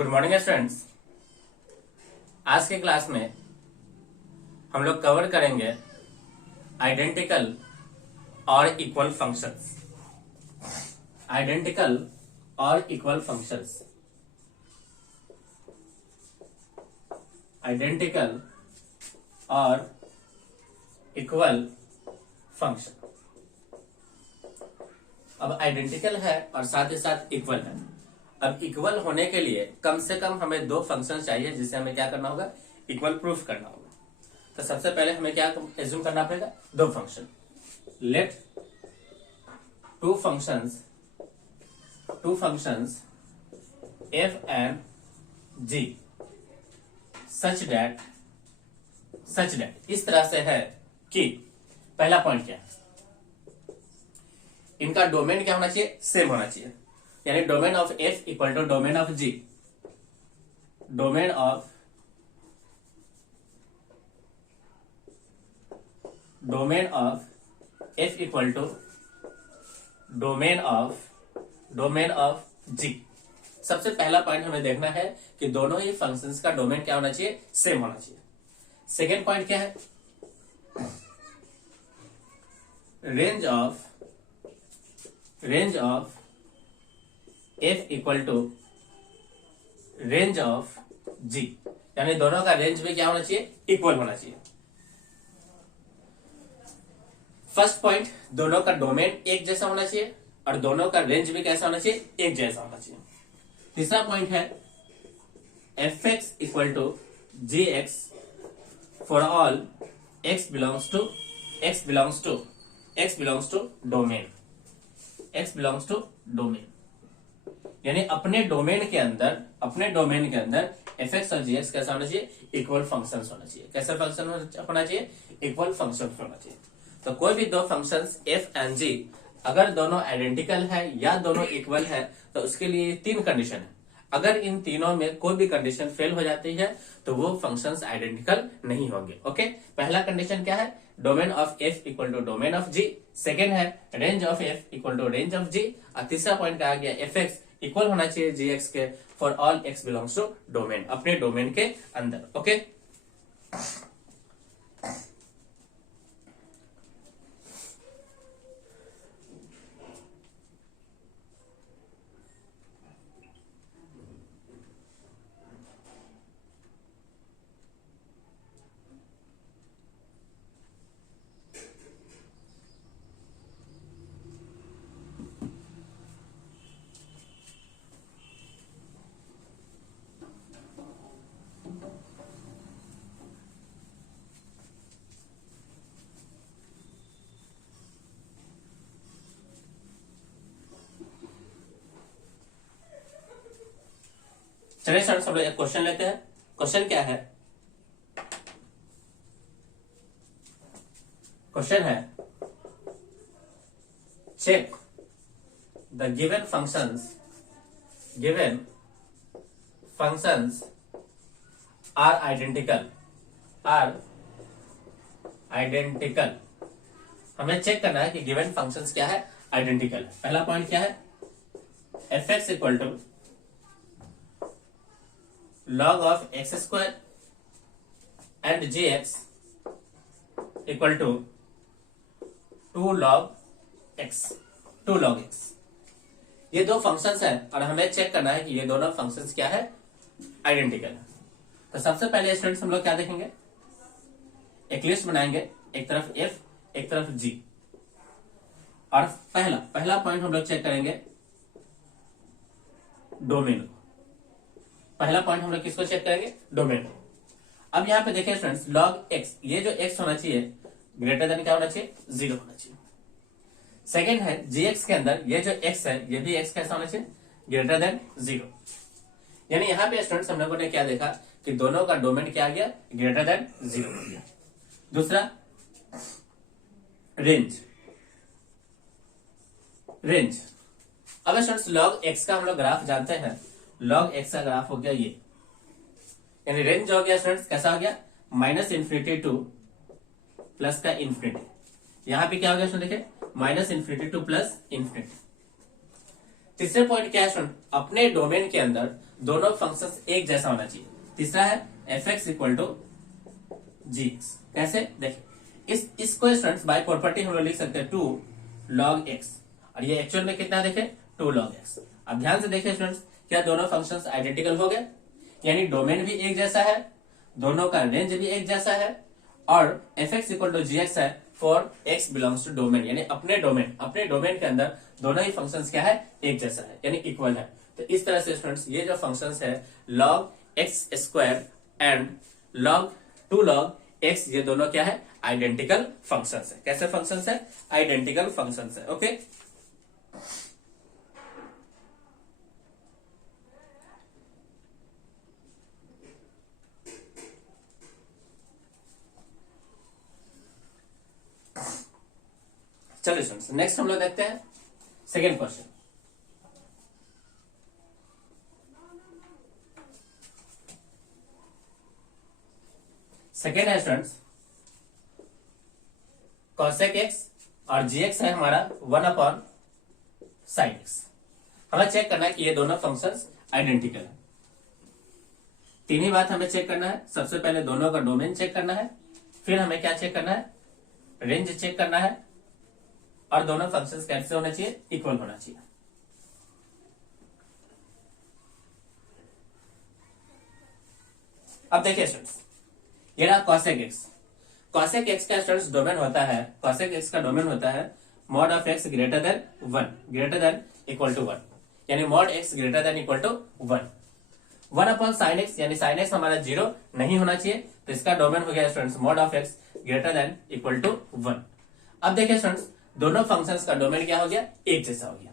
Good morning students. आज के class में हम लोग कवर करेंगे आइडेंटिकल और इक्वल फंक्शंस। आइडेंटिकल और इक्वल फंक्शंस। आइडेंटिकल और इक्वल फंक्शन। अब आइडेंटिकल है और साथ ही साथ इक्वल है। अब इक्वल होने के लिए कम से कम हमें दो फंक्शन चाहिए जिससे हमें क्या करना होगा, इक्वल प्रूफ करना होगा। तो सबसे पहले हमें क्या एज्यूम करना पड़ेगा, दो function. Let two functions f and g such that इस तरह से है कि पहला पॉइंट क्या है, इनका डोमेन क्या होना चाहिए, सेम होना चाहिए। यानी domain of f equal to domain of g। Domain of f equal to domain of g। सबसे पहला पॉइंट हमें देखना है कि दोनों ही फंक्शंस का डोमेन क्या होना चाहिए, सेम होना चाहिए। सेकेंड पॉइंट क्या है, range of f equal to range of g। यानी दोनों का रेंज भी क्या होना चाहिए, इक्वल होना चाहिए। फर्स्ट पॉइंट, दोनों का डोमेन एक जैसा होना चाहिए और दोनों का रेंज भी कैसा होना चाहिए, एक जैसा होना चाहिए। तीसरा पॉइंट है fx equal to gx for all x belongs to domain. यानी अपने डोमेन के अंदर fx और gx कैसा होना चाहिए, इक्वल फंक्शंस होना चाहिए। कैसा फंक्शन होना चाहिए, इक्वल फंक्शन होना चाहिए। तो कोई भी दो फंक्शंस f एंड g अगर दोनों आइडेंटिकल है या दोनों इक्वल है तो उसके लिए तीन कंडीशन है। अगर इन तीनों में कोई भी कंडीशन फेल हो जाती है तो वो फंक्शंस आइडेंटिकल नहीं होंगे। ओके, पहला कंडीशन क्या है, domain of f equal to domain of g। Second है range of f equal to range of g। और तीसरा पॉइंट कहा गया fx इक्वल होना चाहिए gx के for all x belongs to domain, अपने डोमेन के अंदर। ओके, चलिए सर सब लोग एक क्वेश्चन लेते हैं। क्वेश्चन क्या है, क्वेश्चन है check the given functions are identical. हमें चेक करना है कि गिवन फंक्शंस क्या है, आइडेंटिकल। पहला पॉइंट क्या है, fx equal to log of x square and gx equal to 2 log x। ये दो फंक्शंस है और हमें चेक करना है कि ये दोनों फंक्शंस क्या है, आइडेंटिकल है। तो सबसे पहले स्टूडेंट्स हम लोग क्या देखेंगे, एक लिस्ट बनाएंगे, एक तरफ f एक तरफ g। और पहला पॉइंट हम लोग चेक करेंगे डोमेन। पहला पॉइंट हम लोग किसको चेक करेंगे, डोमेन। अब यहाँ पे देखिए स्टूडेंट्स, log x, ये जो x होना चाहिए ग्रेटर देन क्या होना चाहिए, 0 होना चाहिए। सेकेंड है gx के अंदर ये जो x है ये भी x कैसा होना चाहिए, ग्रेटर देन 0। यानी यहाँ पे स्टूडेंट्स हम लोगों ने क्या देखा कि दोनों का डोमेन क्या आ गया, ग्रेटर देन 0 हो गया। दूसरा रेंज। अब स्टूडेंट्स log x का हम लोग ग्राफ जानते हैं, log x का ग्राफ हो गया ये, यानी रेंज हो गया स्टूडेंट्स कैसा हो गया, -∞ टू प्लस का इंफिनिटी। यहां पे क्या हो गया स्टूडेंट, देखिए -∞ टू +∞। तीसरे पॉइंट क्या है स्टूडेंट, अपने डोमेन के अंदर दोनों फंक्शंस एक जैसा होना चाहिए। तीसरा है f x equal to ji x. कैसे देखिए, इसको स्टूडेंट्स बाय प्रॉपर्टी हम लोग लिख सकते हैं 2 log x, और ये एक्चुअल में कितना देखे 2 log x। अब ध्यान से देखिए स्टूडेंट्स, क्या दोनों फंक्शंस आइडेंटिकल हो गए, यानी डोमेन भी एक जैसा है, दोनों का रेंज भी एक जैसा है, और F x equal to ji x है for X belongs to domain, यानी अपने डोमेन के अंदर दोनों ही फंक्शंस क्या है, एक जैसा है, यानी इक्वल है। तो इस तरह से स्टूडेंट्स ये जो फंक्शंस है log x square and log 2 log x, ये दोनों क्या है, आइडेंटिकल फंक्शंस है। कैसे फंक्शंस है, आइडेंटिकल फंक्शंस है। ओके, चलिए स्टूडेंट्स नेक्स्ट हम लोग देखते हैं सेकेंड क्वेश्चन। सेकेंड है स्टूडेंट्स cosec x और gx है हमारा 1/sin x। हमें चेक करना है कि ये दोनों फंक्शंस आइडेंटिकल है। तीन ही बात हमें चेक करना है। सबसे पहले दोनों का डोमेन चेक करना है, फिर हमें क्या चेक करना है, रेंज चेक करना है, और दोनों फंक्शंस कैसे होना चाहिए, इक्वल होना चाहिए। अब देखिए स्टूडेंट्स, ये रहा cosec x। cosec x का स्टूडेंट्स डोमेन होता है, cosec x का डोमेन होता है mod of x greater than 1, greater than equal to 1, यानी mod x greater than equal to 1। 1/sin x, यानी sin x हमारा 0 नहीं होना चाहिए, तो इसका डोमेन हो गया students mod of x greater than equal to 1। अब देखिए स्टूडेंट्स, दोनों फंक्शंस का डोमेन क्या हो गया, एक जैसा हो गया।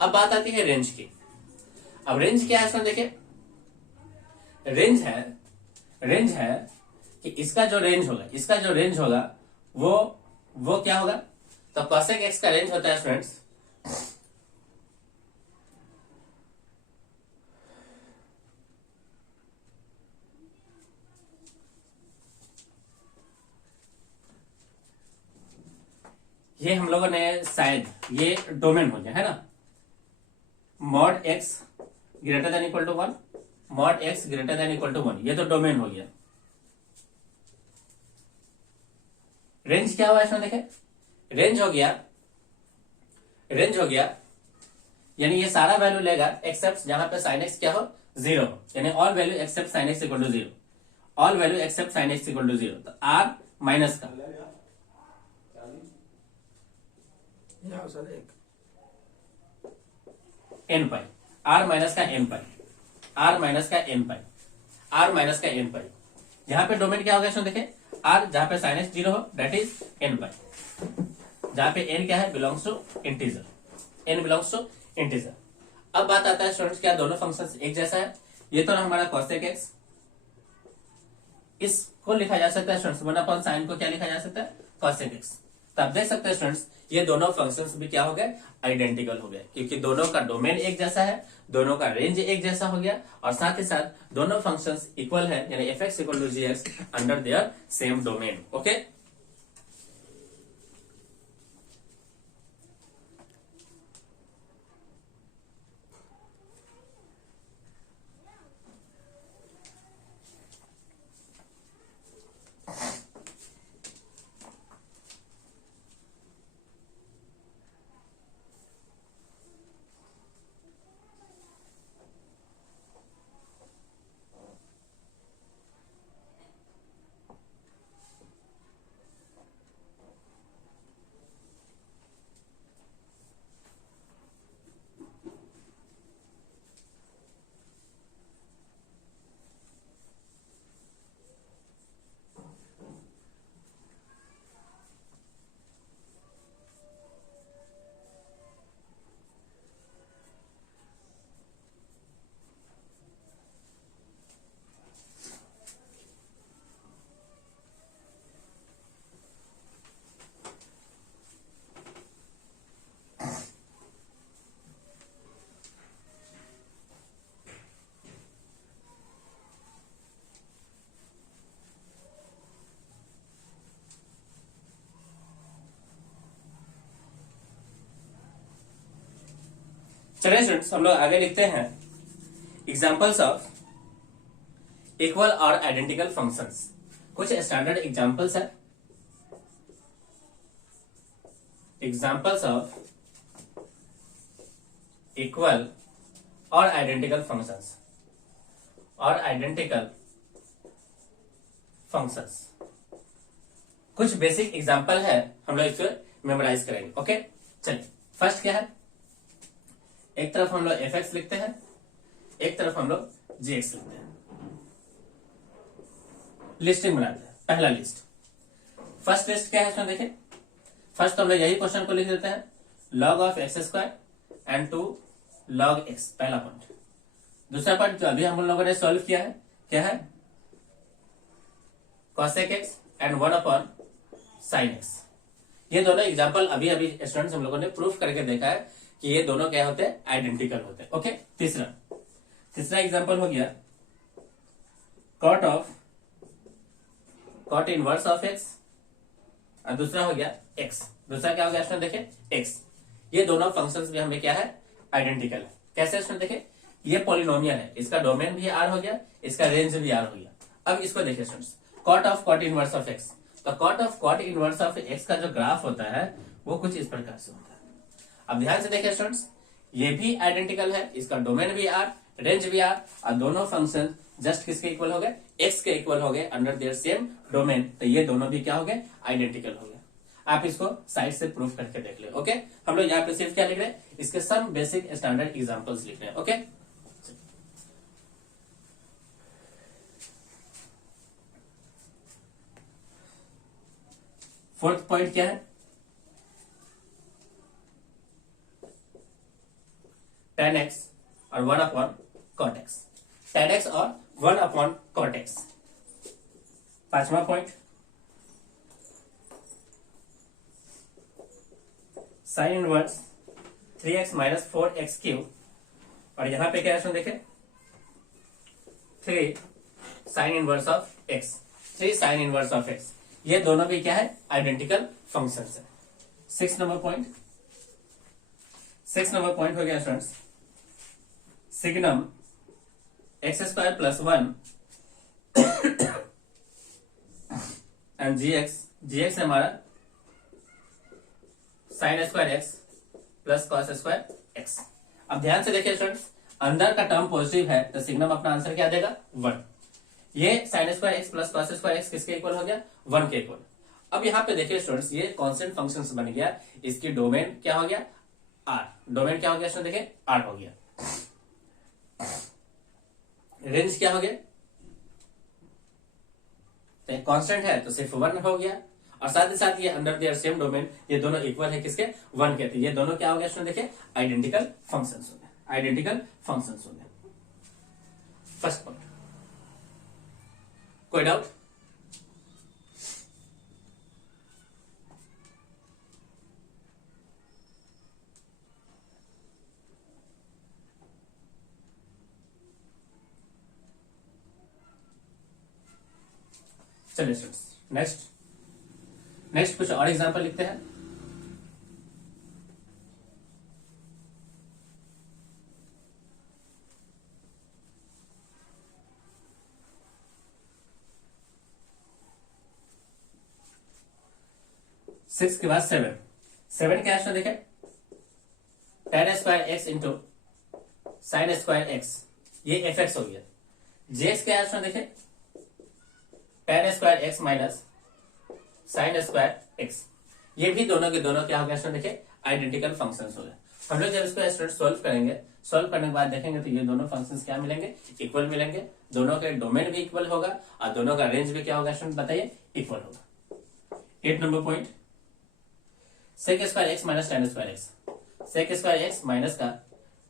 अब बात आती है रेंज की। अब रेंज क्या है स्टूडेंट, देखिए रेंज है कि इसका जो रेंज होगा वो क्या होगा, तो cosec x का रेंज होता है स्टूडेंट्स ये हम लोगों ने शायद ये डोमेन हो गया है ना, mod x greater than equal to 1, mod x greater than equal to 1, ये तो डोमेन हो गया। रेंज क्या हुआ इसमें देखे, रेंज हो गया यानी ये सारा वैल्यू लेगा एक्सेप्ट जहां पे sin x क्या हो, 0 हो, यानी all value except sin x equal to 0, all value except sin x equal to 0। तो r माइनस का n पाई, r माइनस का n पाई, r माइनस का n पाई, r माइनस का n पाई। यहां पे डोमेन क्या होगा इसमें देखे, r जहां पे sin x 0 हो दैट इज n पाई, जहां पे n क्या है, belongs to integer, n belongs to integer. अब बात आता है स्टूडेंट्स, क्या दोनों फंक्शंस एक जैसा है। ये तो हमारा cosec x, इसको लिखा जा सकता है स्टूडेंट्स 1/sin को क्या लिखा जा सकता है, cosec x। तो आप देख सकते हैं स्टूडेंट्स, ये दोनों फंक्शंस भी क्या हो गए, आइडेंटिकल हो गए, क्योंकि दोनों का डोमेन एक जैसा है, दोनों का रेंज एक जैसा हो गया, और साथ ही साथ दोनों फंक्शंस इक्वल है, यानी f x equal to ji x under their same domain. Okay, चलिए स्टूडेंट्स हम लोग आगे लिखते हैं एग्जांपल्स ऑफ इक्वल और आइडेंटिकल फंक्शंस। कुछ स्टैंडर्ड एग्जांपल्स है, एग्जांपल्स ऑफ इक्वल और आइडेंटिकल फंक्शंस और आइडेंटिकल फंक्शंस। कुछ बेसिक एग्जांपल है, हम लोग इसको मेमोराइज करेंगे। ओके चलिए, फर्स्ट क्या है, एक तरफ हम लोग एफ एक्स लिखते हैं, एक तरफ हम लोग जी एक्स लिखते हैं। लिस्टिंग बनाते हैं, पहला लिस्ट। फर्स्ट लिस्ट क्या है इसमें देखिए, फर्स्ट तो हम लोग यही क्वेश्चन को लिख देते हैं, log of x square and 2 log x, पहला पॉइंट। दूसरा पॉइंट जो अभी हम लोगों ने सॉल्व किया है, क्या है, cosec x and 1 upon sine x. ये दोनों एग्जांपल अभी अभी स्टूडेंट्स हम लोगों ने प्रूफ करके देखा है कि ये दोनों क्या होते हैं, आइडेंटिकल होते हैं। ओके, तीसरा एग्जांपल हो गया कॉट इनवर्स ऑफ एक्स, और दूसरा हो गया एक्स। दूसरा क्या हो गया इसमें देखे, एक्स। ये दोनों फंक्शंस भी हमें क्या है, आइडेंटिकल है। कैसे इसमें देखे, ये पॉलिनोमियल है, इसका डोमेन भी आर हो गया, इसका रेंज भी आर हो गया। अब इसको देखिए students, cot inverse of x, तो कॉट इनवर्स ऑफ एक्स का जो ग्राफ होता है वो कुछ इस प्रकार से होता है। अब ध्यान से देखिए स्टूडेंट्स, ये भी आइडेंटिकल है, इसका डोमेन भी आर, रेंज भी आर, और दोनों फंक्शन जस्ट किसके इक्वल हो गए, एक्स के इक्वल हो गए अंडर देयर सेम डोमेन। तो ये दोनों भी क्या हो गए, आइडेंटिकल हो गए। आप इसको साइड से प्रूफ करके देख ले। ओके, हम लोग यहाँ पे सिर्फ क्या लिख रहे हैं, इसके सम बेसिक स्टैंडर्ड एग्जांपल्स लिख रहे हैं। ओके, फोर्थ पॉइंट क्या है, tan x और 1 upon cot x, tan x और 1 अपॉन cot x। पांचवा point, sine inverse 3x minus 4x cube, और यहां पे क्या है देखे, 3 sine inverse of x, 3 sine inverse of x। ये दोनों भी क्या है, आइडेंटिकल फंक्शंस है। 6 नंबर पॉइंट हो गया students, signum X square plus 1 and G X हमारा sine square X plus cos square X. अब ध्यान से देखिए स्टूडेंट्स, अंदर का टर्म पॉजिटिव है तो सिग्नम अपना आंसर क्या देगा, 1। ये sign square X plus cos square x किसके इक्वल हो गया, 1 के इक्वल। अब यहाँ पे देखिए स्टूडेंट्स, ये कांस्टेंट फंक्शंस बन गया, इसकी डोमेन क्या हो गया, आर। डोमेन क्या हो गया स्टूडेंट, देखिए आर हो गया। रेंज क्या हो गया, तो कांस्टेंट है तो सिर्फ 1 हो गया, और साथ ही साथ ये अंडर देयर सेम डोमेन, ये दोनों इक्वल है किसके, 1 के। ये दोनों क्या हो गया स्टूडेंट, देखिए आइडेंटिकल फंक्शंस हो गए, आइडेंटिकल फंक्शंस हो गए। फर्स्ट पॉइंट, कोई डाउट? चलिए स्टूडेंट्स, नेक्स्ट कुछ और एग्जांपल लिखते हैं। सिक्स के बाद 7 क्या है देखे, tan square x into sine square x, ये एफ एक्स हो गया। जेएक्स क्या है देखे, tan square x minus sign square x. ये भी दोनों के दोनों क्या हो गया देखे, आइडेंटिकल फंक्शंस हो गए। हम लोग जब इसको स्टूडेंट सॉल्व करेंगे, सॉल्व करने के बाद देखेंगे तो ये दोनों फंक्शंस क्या मिलेंगे, इक्वल मिलेंगे। दोनों के डोमेन भी इक्वल होगा और दोनों का रेंज भी क्या होगा स्टूडेंट बताइए, इक्वल होगा। 8 number point, sec square x minus tan square x, sec square x minus का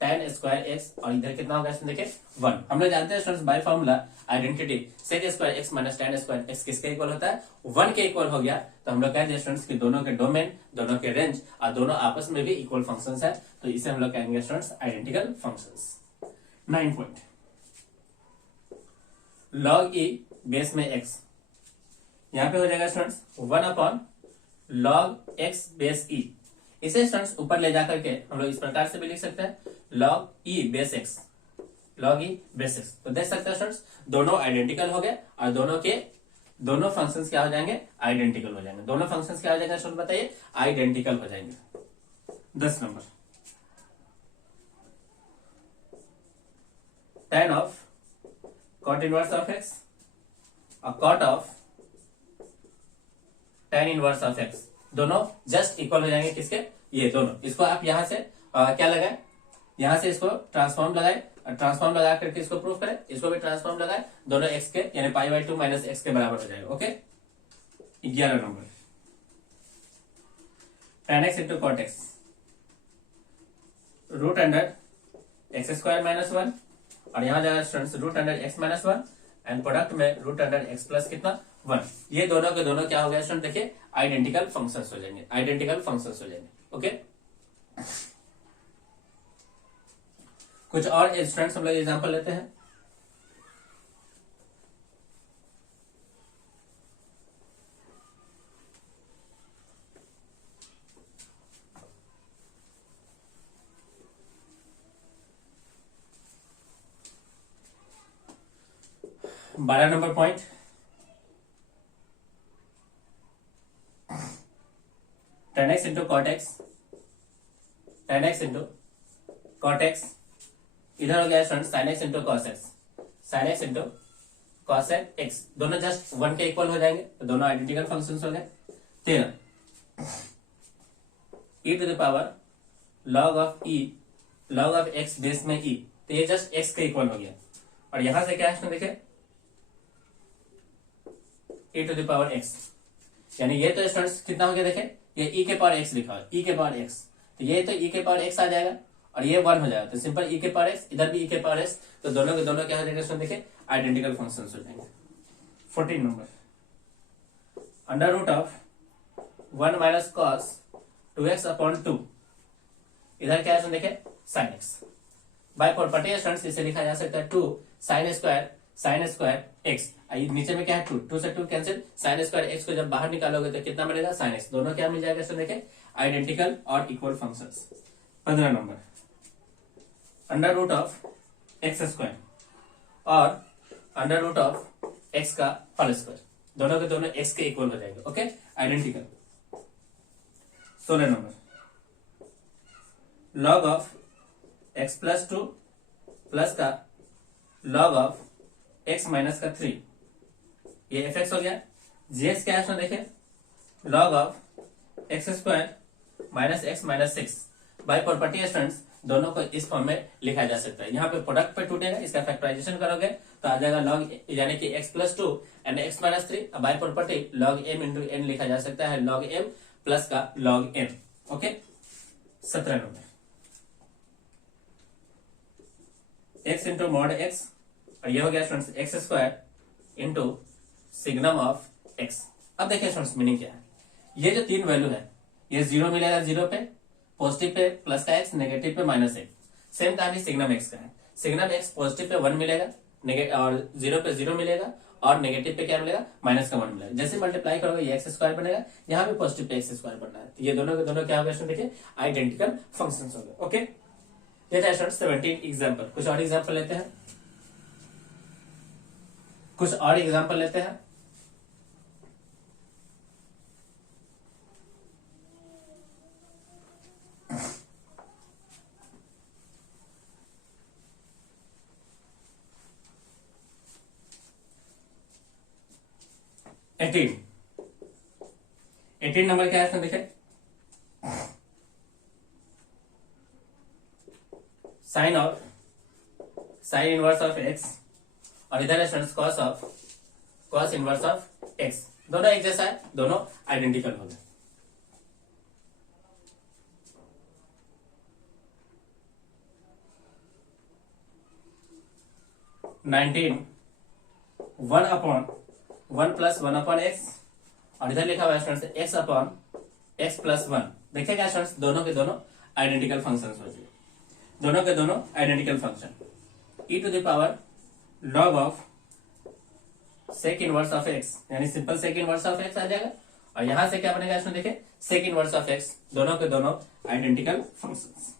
tan स्क्वायर एक्स, और इधर कितना होगा इसमें देखिए 1। हम लोग जानते हैं students by formula identity, sec square x minus tan square x किसके इक्वल होता है, 1 के इक्वल हो गया। तो हम लोग कहेंगे स्टूडेंट्स कि दोनों के डोमेन, दोनों के रेंज और दोनों आपस में भी इक्वल फंक्शंस है, तो इसे हम लोग कहेंगे students identical functions. 9 point, log E base में एक्स, यहां पे हो जाएगा students 1 upon log X base E. इसे स्टूडेंट्स ऊपर ले जाकर के हम लोग इस प्रकार से भी लिख सकते हैं, log e base x, log e base x। तो देख सकते हैं स्टूडेंट्स दोनों आइडेंटिकल हो गए और दोनों फंक्शंस क्या हो जाएंगे, आइडेंटिकल हो जाएंगे। दोनों फंक्शंस क्या हो जाएंगे स्टूडेंट बताइए, आइडेंटिकल हो जाएंगे। 10 number, tan of cot inverse of x और cot of tan inverse of x दोनों जस्ट इक्वल हो जाएंगे किसके, ये दोनों। इसको आप यहां से क्या लगाए, यहां से इसको ट्रांसफॉर्म लगाए और ट्रांसफॉर्म लगा करके इसको प्रूफ करें, इसको भी ट्रांसफॉर्म लगाए, दोनों x के यानी π/2 माइनस x के बराबर हो जाएगा। Okay 11 number, tan x into cot x root under x square minus 1 और यहां जाएगा students root under x minus 1 and product में रूट अंडर एक्स प्लस कितना 1। ये दोनों के दोनों क्या हो गया स्टूडेंट, देखिए आइडेंटिकल फंक्शंस हो जाएंगे, आइडेंटिकल फंक्शंस हो जाएंगे। ओके कुछ और स्टूडेंट्स हम लोग एग्जांपल लेते हैं। बारह number point, tan x into cot x, tan x into cot x इधर हो गया student sin x into cos x, sin x into cos x दोनों जस्ट 1 के इक्वल हो जाएंगे, तो दोनों आइडेंटिकल फंक्शंस हो गए। 13 e to the power log of x base में e, तो ये जस्ट x के इक्वल हो गया और यहां से क्या है देखिए e to the power x, यानी ये तो स्टूडेंट्स कितना हो गया देखें, ये e के पावर x लिखा है, e के पावर x, तो ये तो e के पावर x आ जाएगा और ये 1 हो जाएगा, तो सिंपल e के पावर x, इधर भी e के पावर x, तो दोनों के दोनों क्या हो जाएगा स्टूडेंट देखिए आइडेंटिकल फंक्शंस हो जाएंगे। 14 number, under root of 1 minus cos 2x upon 2, इधर क्या है देखे sin x by property students इसे लिखा जा सकता है 2 sin स्क्वायर x, नीचे में क्या है 2 से 2 कैंसिल, sin स्क्वायर x को जब बाहर निकालोगे तो कितना मिलेगा sin x, दोनों क्या मिल जाएगा स्टूडेंट देखे आइडेंटिकल और equal functions. 15 number, under root of x square और अंडर रूट ऑफ एक्स का होल स्क्वायर दोनों के दोनों x के इक्वल हो जाएंगे। Okay identical. 16 number, log of x plus 2 plus का log ऑफ x माइनस का 3, ये fx हो गया। gx क्या है देखिए log of x square minus x minus 6 by property students दोनों को इस फॉर्म में लिखा जा सकता है। यहाँ पे प्रोडक्ट पे टूटेगा, इसका फैक्टराइजेशन करोगे तो आ जाएगा log यानी कि x plus 2 and x minus 3 by property log m into n लिखा जा सकता है, log m प्लस का log m। Okay 17 number, x into mod x और ये हो गया students x square into signum of x। अब देखिए स्टूडेंट्स मीनिंग क्या है, ये जो 3 वैल्यू है ये 0 मिलेगा 0 पे, पॉजिटिव पे प्लस का x, नेगेटिव पे माइनस x। सेम कहानी सिग्नम x का है, सिग्नम x पॉजिटिव पे 1 मिलेगा और 0 पे 0 मिलेगा और नेगेटिव पे क्या मिलेगा माइनस का 1 मिलेगा। जैसे मल्टीप्लाई करोगे ये एक्स स्क्वायर बनेगा, यहाँ भी पॉजिटिव पे एक्स स्क्वायर बनना है, तो ये दोनों के दोनों क्या हो गया देखिए आइडेंटिकल फंक्शंस हो गए। ओके ये था स्टूडेंट्स 17 एग्जाम्पल। कुछ और एग्जाम्पल लेते हैं, कुछ और एग्जाम्पल लेते हैं। एटीन नंबर क्या है इसमें देखें, साइन इनवर्स ऑफ एक्स और इधर है students cos inverse of x, दोनों एक जैसा है, दोनों आइडेंटिकल हो गए। नाइनटीन 1 प्लस 1 अपॉन एक्स और इधर लिखा हुआ है students x upon x plus 1। देखिएगा स्टूडेंट्स दोनों के दोनों आइडेंटिकल फंक्शंस हो जाए, दोनों के दोनों identical function. e to the power log of sec inverse of X यानी simple sec inverse of X आ जाएगा और यहां से क्या बनेगा इसमें देखें सेक इनवर्स ऑफ एक्स, दोनों के दोनों आइडेंटिकल फंक्शंस।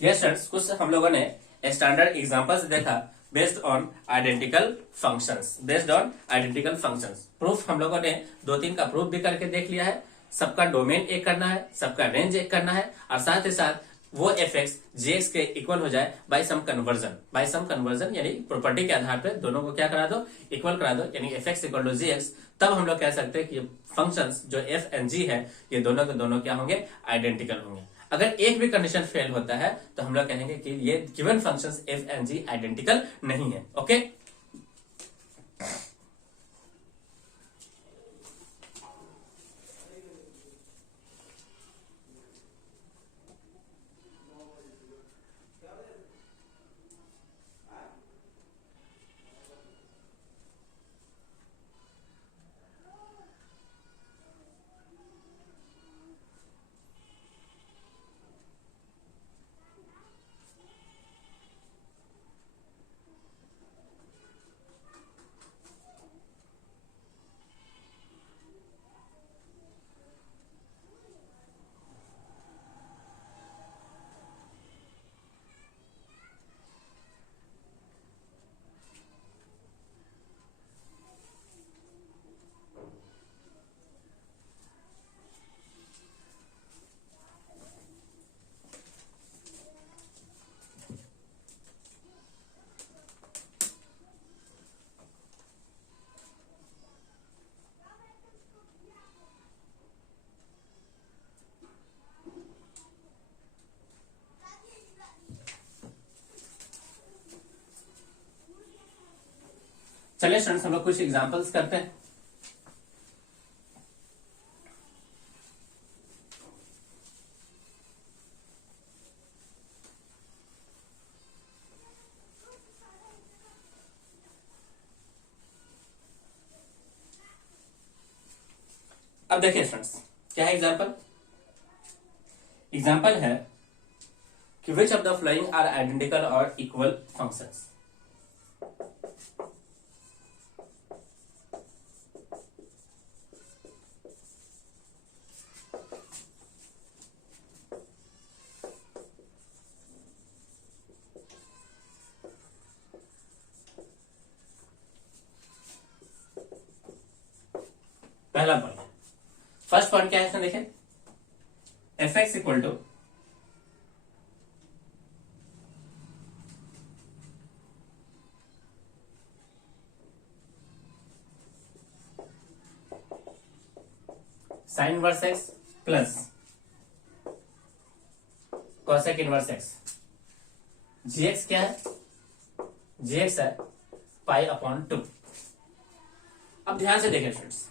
ये स्टूडेंट्स कुछ हम लोगों ने स्टैंडर्ड एग्जांपल्स देखा based on identical functions, based on identical functions. Proof हम लोगों ने 2-3 का प्रूफ भी करके देख लिया है। सबका डोमेन एक करना है, सबका रेंज एक करना है, और साथ ही साथ वो एफ एक्स जी एक्स के इक्वल हो जाए बाय सम कन्वर्जन। बाय सम कन्वर्जन यानी प्रॉपर्टी के आधार पर दोनों को क्या करा दो, इक्वल करा दो, यानी f x equal to ji x. तब हम लोग कह सकते हैं कि फंक्शंस जो एफ एंड जी है ये दोनों के दोनों क्या होंगे, आइडेंटिकल होंगे। अगर एक भी कंडीशन फेल होता है तो हम लोग कहेंगे कि ये given functions f and g identical नहीं है। ओके, चलिए स्टूडेंट्स हम लोग कुछ एग्जांपल्स करते हैं। अब देखिए स्टूडेंट्स क्या है एग्जांपल। एग्जांपल है कि which of the following are identical और इक्वल फंक्शंस। पहला पॉइंट, फर्स्ट पॉइंट क्या है इसमें देखें, f x equal to sine inverse x plus cosec inverse x. Ji x क्या है, जी एक्स है पाई अपॉन 2। अब ध्यान से देखिए स्टूडेंट्स,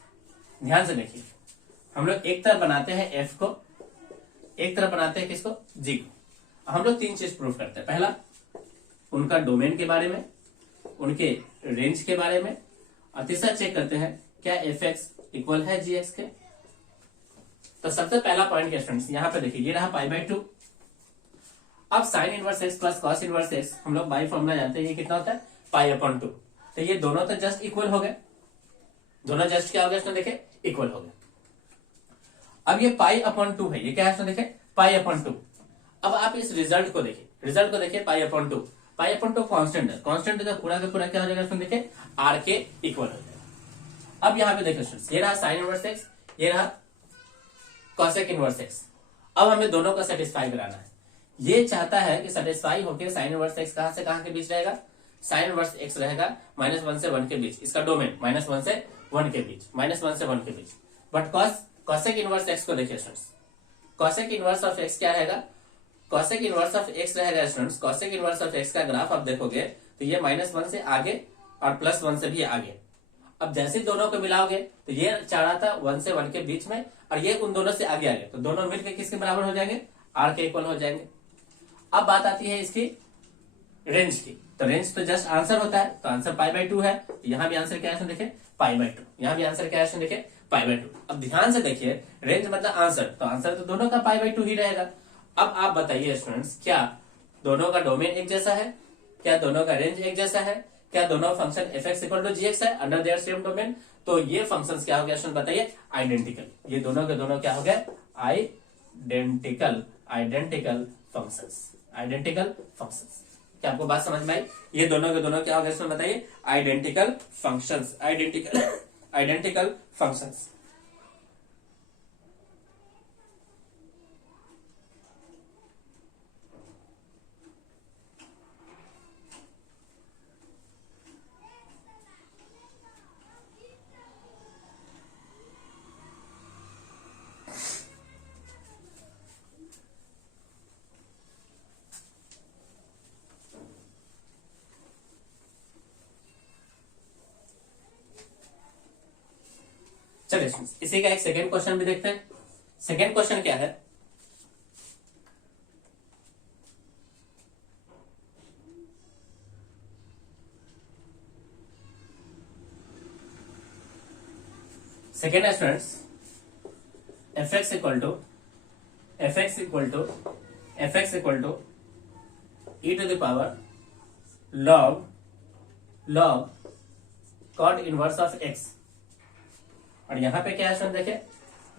ध्यान से देखिए, हम लोग एक तरफ बनाते हैं एफ को, एक तरफ बनाते हैं किसको, जी को। हम लोग 3 चीज प्रूव करते हैं। पहला, उनका डोमेन के बारे में, उनके रेंज के बारे में, और तीसरा चेक करते हैं क्या एफ एक्स इक्वल है जी एक्स के। तो सबसे पहला पॉइंट क्या स्टूडेंट्स, यहां पर देखिए ये रहा पाई बाई 2। अब sign inverse x plus cos inverse x हम लोग बाई फॉर्मूला जानते हैं, ये कितना होता है, पाई अपॉन 2। तो ये दोनों तो जस्ट इक्वल हो गए, दोनों जस्ट क्या हो गया इसमें देखे, इक्वल हो गए। अब ये पाई अपॉन 2 है, ये क्या है इसमें देखे, पाई अपॉन 2। अब आप इस रिजल्ट को देखिए, रिजल्ट को देखिए, pi upon 2, pi upon 2 constant है, कांस्टेंट है तो पूरा का पूरा क्या हो जाएगा इसमें देखे, आर के इक्वल हो जाएगा। अब यहाँ पे देखो स्टूडेंट्स, ये रहा साइन इनवर्स एक्स, ये रहा कॉसेक इनवर्स एक्स। अब हमें दोनों को सेटिस्फाई कराना है। ये चाहता है कि सेटिस्फाई होकर साइन इनवर्स एक्स कहां से कहां के बीच रहेगा, साइन इनवर्स एक्स रहेगा -1 से 1 के बीच, इसका डोमेन -1 से 1 के बीच, -1 से 1 के बीच। बट कॉसेक इनवर्स एक्स को देखिए students, cosec inverse of x क्या रहेगा, कॉसेक इनवर्स ऑफ एक्स रहेगा students, cosec inverse of x का ग्राफ आप देखोगे तो ये -1 से आगे और +1 से भी आगे। अब जैसे दोनों को मिलाओगे तो ये चाह रहा था 1 से 1 के बीच में, और ये उन दोनों से आगे आगे, तो दोनों मिलकर किसके बराबर हो जाएंगे, आर के इक्वल हो जाएंगे। अब बात आती है इसकी रेंज की, तो रेंज तो जस्ट आंसर होता है, तो आंसर पाई बाई 2 है। यहां भी आंसर क्या है देखे, पाई बाई 2, यहां भी आंसर क्या है देखे, पाई बाई 2। अब ध्यान से देखिए, रेंज मतलब आंसर, तो आंसर तो दोनों का पाई बाई 2 ही रहेगा। अब आप बताइए स्टूडेंट्स, क्या दोनों का डोमेन एक जैसा है, क्या दोनों का रेंज एक जैसा है, क्या दोनों function f x equal to ji x है अंडर देयर सेम डोमेन। तो ये फंक्शंस क्या हो गया स्टूडेंट बताइए, आइडेंटिकल। ये दोनों के दोनों क्या हो गए, identical, identical functions, identical functions. क्या आपको बात समझ में आई? ये दोनों के दोनों क्या हो गए इसमें बताइए? Identical functions, identical functions. चलिए इसी का एक सेकेंड क्वेश्चन भी देखते हैं। सेकेंड क्वेश्चन क्या है? सेकेंड है students, F x equal to E to the power log cot inverse of X. और यहां पे क्या है स्टूडेंट देखिए,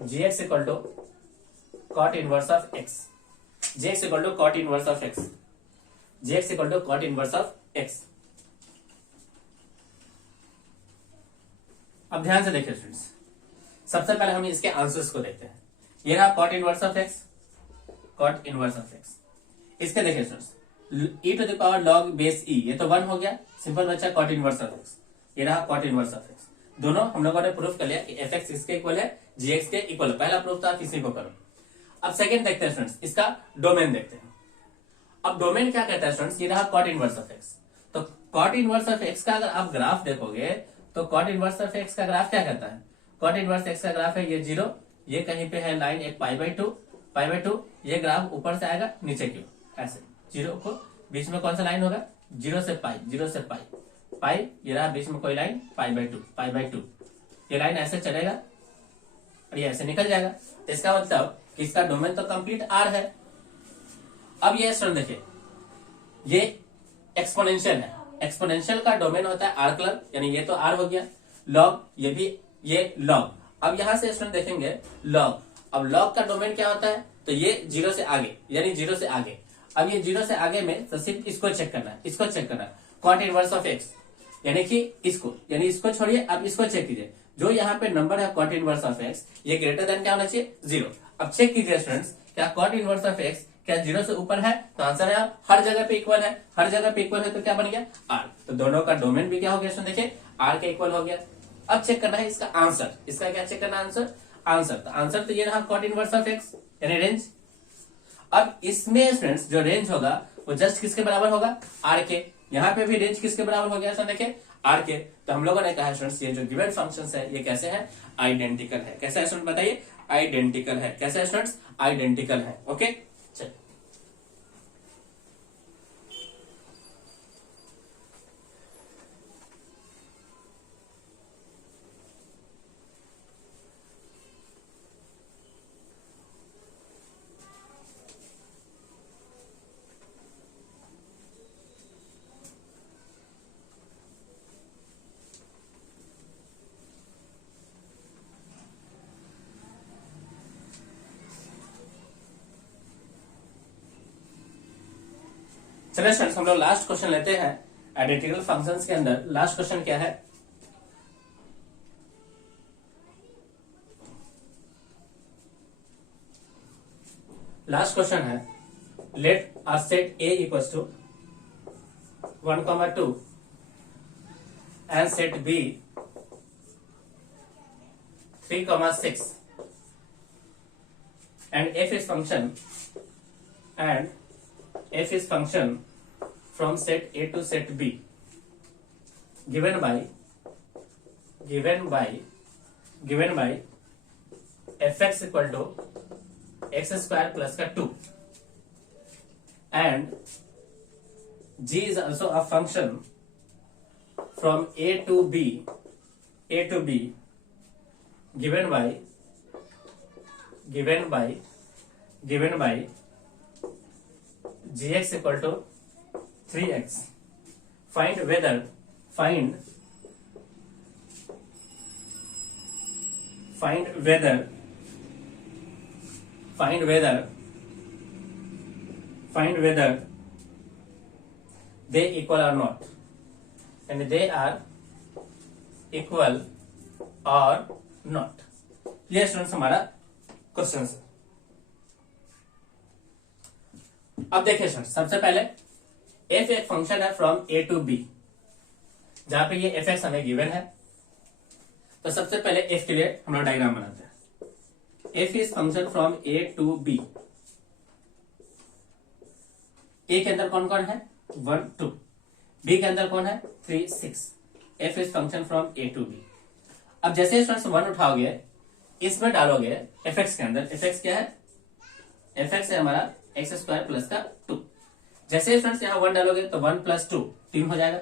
G X equal to cot inverse of X, ji X equal to cot inverse of X, ji X equal to cot inverse of X. अब ध्यान से देखिए स्टूडेंट्स, सबसे पहले हम इसके आंसर्स को देखते हैं। ये रहा cot inverse of X, cot inverse of X. इसके देखिए students, E to the power log base E, ये तो 1 हो गया, सिंपल बच्चा कॉट इनवर्स ऑफ एक्स। ये रहा कॉट इनवर्स ऑफ एक्स। दोनों हम लोगों ने प्रूफ कर लिया कि एफ एक्स इसके इक्वल है, जी एक्स के इक्वल है। पहला प्रूफ था, किसी को करो। अब सेकंड देखते हैं स्टूडेंट्स, इसका डोमेन देखते हैं। अब डोमेन क्या कहता है स्टूडेंट्स? ये रहा कॉट इनवर्स ऑफ एक्स। तो कॉट इनवर्स ऑफ एक्स का अगर आप ग्राफ देखोगे तो कॉट इनवर्स ऑफ एक्स का ग्राफ क्या कहता है? कॉट इनवर्स एक्स का ग्राफ है ये 0, ये कहीं पे है लाइन एक पाई बाई टू, ये ग्राफ ऊपर से आएगा नीचे की ओर ऐसे, 0 को बीच में कौन सा लाइन होगा? 0 से पाई, ये रहा बीच में कोई लाइन पाई बाई टू, ये लाइन ऐसे चलेगा और ये ऐसे निकल जाएगा। तो इसका मतलब कि इसका डोमेन तो कंप्लीट आर है। अब ये स्टूडेंट देखिए, ये एक्सपोनेंशियल है, एक्सपोनेंशियल का डोमेन होता है आर क्लब, यानी ये तो आर हो गया, लॉग ये भी, ये लॉग। अब यहां से स्टूडेंट देखेंगे लॉग, अब लॉग का डोमेन क्या होता है? तो ये 0 से आगे, यानी 0 से आगे। अब ये 0 से आगे में तो सिर्फ इसको चेक करना है, इसको चेक करना है, कॉट इनवर्स ऑफ एक्स, यानी कि इसको छोड़िए, अब इसको चेक कीजिए। जो यहाँ पे नंबर है कॉट इनवर्स ऑफ एक्स, ये ग्रेटर देन क्या होना चाहिए? 0। अब चेक कीजिए स्टूडेंट्स, क्या कॉट इनवर्स ऑफ एक्स क्या 0 से ऊपर है? तो आंसर है हर जगह पे इक्वल है, हर जगह पे इक्वल है, तो क्या बन गया? आर। तो दोनों का डोमेन भी क्या हो गया स्टूडेंट? देखिए आर के इक्वल हो गया। अब चेक करना है इसका आंसर, इसका क्या चेक करना है? आंसर तो ये रहा कॉट इनवर्स ऑफ एक्स, यानी रेंज। अब इसमें स्टूडेंट्स जो रेंज होगा वो जस्ट किसके बराबर होगा? आर के। यहाँ पे भी रेंज किसके बराबर हो गया सर? देखिए आर के। तो हम लोगों ने कहा स्टूडेंट्स, ये जो गिवन फंक्शंस है ये कैसे हैं? आइडेंटिकल है। कैसे है स्टूडेंट बताइए? आइडेंटिकल है। कैसे है स्टूडेंट्स? आइडेंटिकल है। ओके चलिए, चलिए स्टूडेंट्स हम लोग लास्ट क्वेश्चन लेते हैं। आइडेंटिकल फंक्शंस के अंदर लास्ट क्वेश्चन क्या है? लास्ट क्वेश्चन है, let a set A equals to 1, 2 and set B 3, 6 and f is function from set A to set B given by fx equal to x square plus का 2 and g is also a function from A to B given by gx equal to 3x. Find whether find whether they equal और not, यानी दे are equal और not. ये students हमारा question है। अब देखिए students, सबसे पहले एफ एक फंक्शन है फ्रॉम ए टू बी, जहां पे ये एफ एक्स हमें गिवन है। तो सबसे पहले एफ के लिए हम लोग डायग्राम बनाते हैं। F is function from A to B. A के अंदर कौन कौन है? 1 2। बी के अंदर कौन है? 3 6। F is function from A to B. अब जैसे स्टूडेंट्स 1 उठाओगे, इसमें डालोगे एफ एक्स के अंदर। एफ एक्स क्या है? एफ एक्स है हमारा एक्स स्क्वायर प्लस का 2। जैसे स्टूडेंट्स यहाँ 1 डालोगे तो 1 प्लस 2 3 हो जाएगा।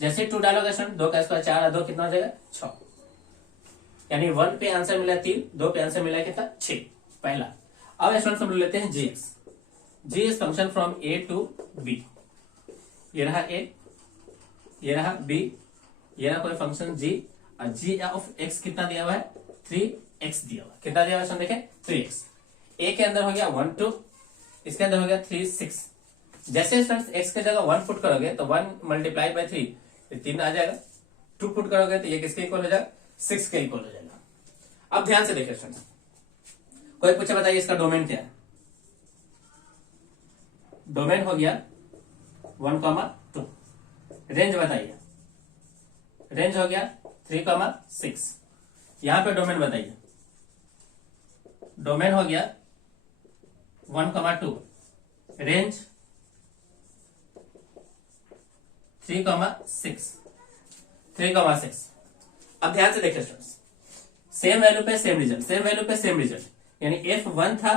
जैसे 2 डालोगे स्टूडेंट 2 का स्क्वायर 4 और 2 कितना हो जाएगा? 6। यानी 1 पे आंसर मिला 3, 2 पे आंसर मिला कितना? 6 पहला। अब स्टूडेंट्स हम लेते हैं g x. G is function from A to B. ये रहा ए, ये रहा बी, ये रहा कोई फंक्शन जी, और जी ऑफ एक्स कितना दिया हुआ है? 3x दिया हुआ है। कितना दिया हुआ है देखें? 3x। ए के अंदर हो गया 1 2, इसके अंदर हो गया 3 6। जैसे स्टूडेंट्स एक्स की जगह 1 पुट करोगे तो 1 मल्टीप्लाई बाय 3 3 आ जाएगा। 2 पुट करोगे तो ये किसके इक्वल हो जाएगा? 6 के इक्वल हो जाएगा। अब ध्यान से देखिए स्टूडेंट्स, कोई पूछे बताइए इसका डोमेन क्या है? डोमेन हो गया 1 2। रेंज बताइए। रेंज हो गया 3 6। यहां पे डोमेन बताइए। डोमेन हो गया 1 2। रेंज 3 6। 3 6। अब ध्यान से देखिए स्टूडेंट्स, सेम वैल्यू पे सेम रिजल्ट, सेम वैल्यू पे सेम रिजल्ट। यानी F1 था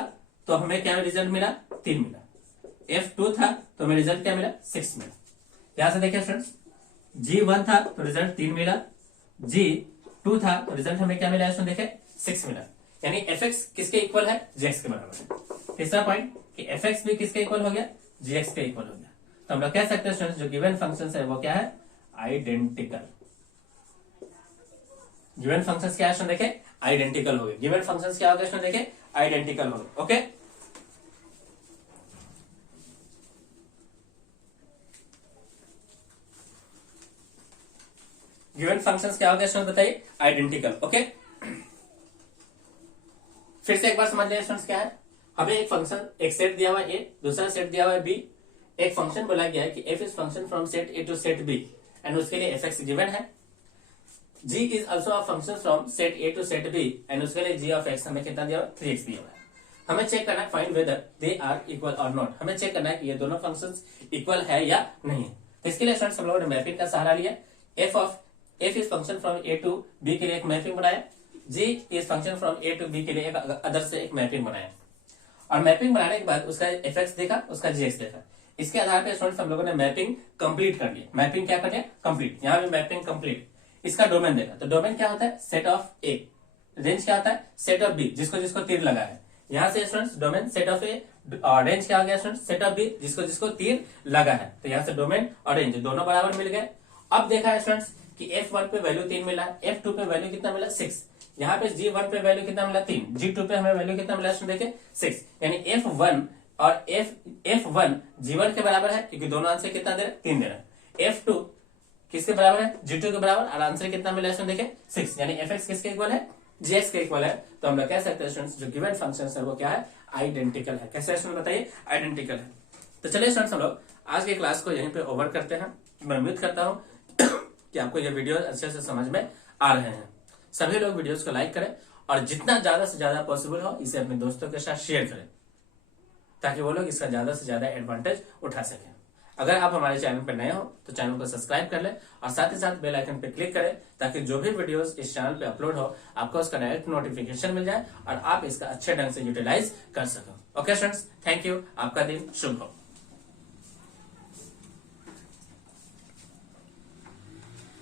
तो हमें क्या रिजल्ट मिला? 3 मिला। F2 था तो हमें रिजल्ट क्या मिला? 6 मिला। यहां से देखिए स्टूडेंट्स, G1 था तो रिजल्ट 3 मिला, G2 था तो रिजल्ट हमें क्या मिला? इसमें देखें 6 मिला। यानी fx किसके इक्वल है? gx के बराबर है। तीसरा पॉइंट कि fx भी किसके इक्वल हो गया? gx के इक्वल हो गया। तो हम लोग कह सकते हैं स्टूडेंट्स जो गिवन फंक्शन है वो क्या है? आइडेंटिकल। गिवन फंक्शंस क्या है देखें? आइडेंटिकल हो गए। गिवन फंक्शंस क्या हो गए देखें? आइडेंटिकल हो गए। ओके, गिवन फंक्शंस क्या हो गए स्टूडेंट बताइए? आइडेंटिकल। ओके, फिर से एक बार समझ लिया स्टूडेंट्स क्या है? हमें एक फंक्शन, एक सेट दिया हुआ है ए, दूसरा सेट दिया हुआ है बी। एक फंक्शन बोला गया है कि F is function from set A to set B and उसके लिए एफ एक्स गिवन है। G is also a function from set A to set B and उसके लिए जी ऑफ एक्स हमें कितना दिया हुआ? 3x दिया हुआ है। हमें चेक करना है find whether they are equal और नॉट। हमें चेक करना है कि ये दोनों फंक्शंस इक्वल है या नहीं। तो इसके लिए स्टूडेंट्स हम लोगों ने मैपिंग का सहारा लिया। F is function from A to B के लिए एक मैपिंग बनाया। G is function from A to B के लिए एक अदर से एक मैपिंग बनाया, और मैपिंग बनाने के बाद उसका एफ एक्स देखा, उसका जी एक्स देखा। इसके आधार पर स्टूडेंट्स हम लोगों ने मैपिंग कंप्लीट कर लिया। मैपिंग क्या कर लिया? कंप्लीट। यहाँ पे मैपिंग कंप्लीट। इसका डोमेन देखा, तो डोमेन क्या होता है? Set of A. रेंज क्या होता है? सेट ऑफ बी, जिसको जिसको तीर लगा है। यहाँ से स्टूडेंट्स डोमेन सेट ऑफ ए, और रेंज क्या हो गया स्टूडेंट्स? सेट ऑफ बी, जिसको जिसको तीर लगा है। तो यहाँ से डोमेन और रेंज दोनों बराबर मिल गए। अब देखा है स्टूडेंट्स कि F1 पे वैल्यू 3 मिला, F2 पे वैल्यू कितना मिला? 6। यहाँ पे G1 पे वैल्यू कितना मिला? 3। G2 पे हमें वैल्यू कितना मिला? देखिए 6। यानी F1 और F1 G1 के बराबर है, क्योंकि दोनों आंसर कितना दे रहे? 3 दे रहे हैं। F2 किसके बराबर है? G2 के बराबर, और आंसर कितना मिला इसमें देखिए 6। यानी fx किसके इक्वल है? gx के इक्वल है। तो हम लोग कह सकते हैं स्टूडेंट्स जो गिवन फंक्शन है वो क्या है? आइडेंटिकल है। कैसे स्टूडेंट बताइए? आइडेंटिकल है। तो चलिए स्टूडेंट्स हम लोग आज की क्लास को यहीं पे ओवर करते हैं। मैं उम्मीद करता हूँ कि आपको ये वीडियो अच्छे से समझ में आ रहे हैं। सभी लोग वीडियोस को लाइक करें और जितना ज्यादा से ज्यादा पॉसिबल हो इसे अपने दोस्तों के साथ शेयर करें, ताकि वो लोग इसका ज्यादा से ज्यादा एडवांटेज उठा सकें। अगर आप हमारे चैनल पर नए हो तो चैनल को सब्सक्राइब कर लें और साथ ही साथ बेल आइकन पर क्लिक करें, ताकि जो भी वीडियोस इस चैनल पे अपलोड हो आपको उसका डायरेक्ट नोटिफिकेशन मिल जाए और आप इसका अच्छे ढंग से यूटिलाइज कर सको। Okay students, thank you. आपका दिन शुभ हो।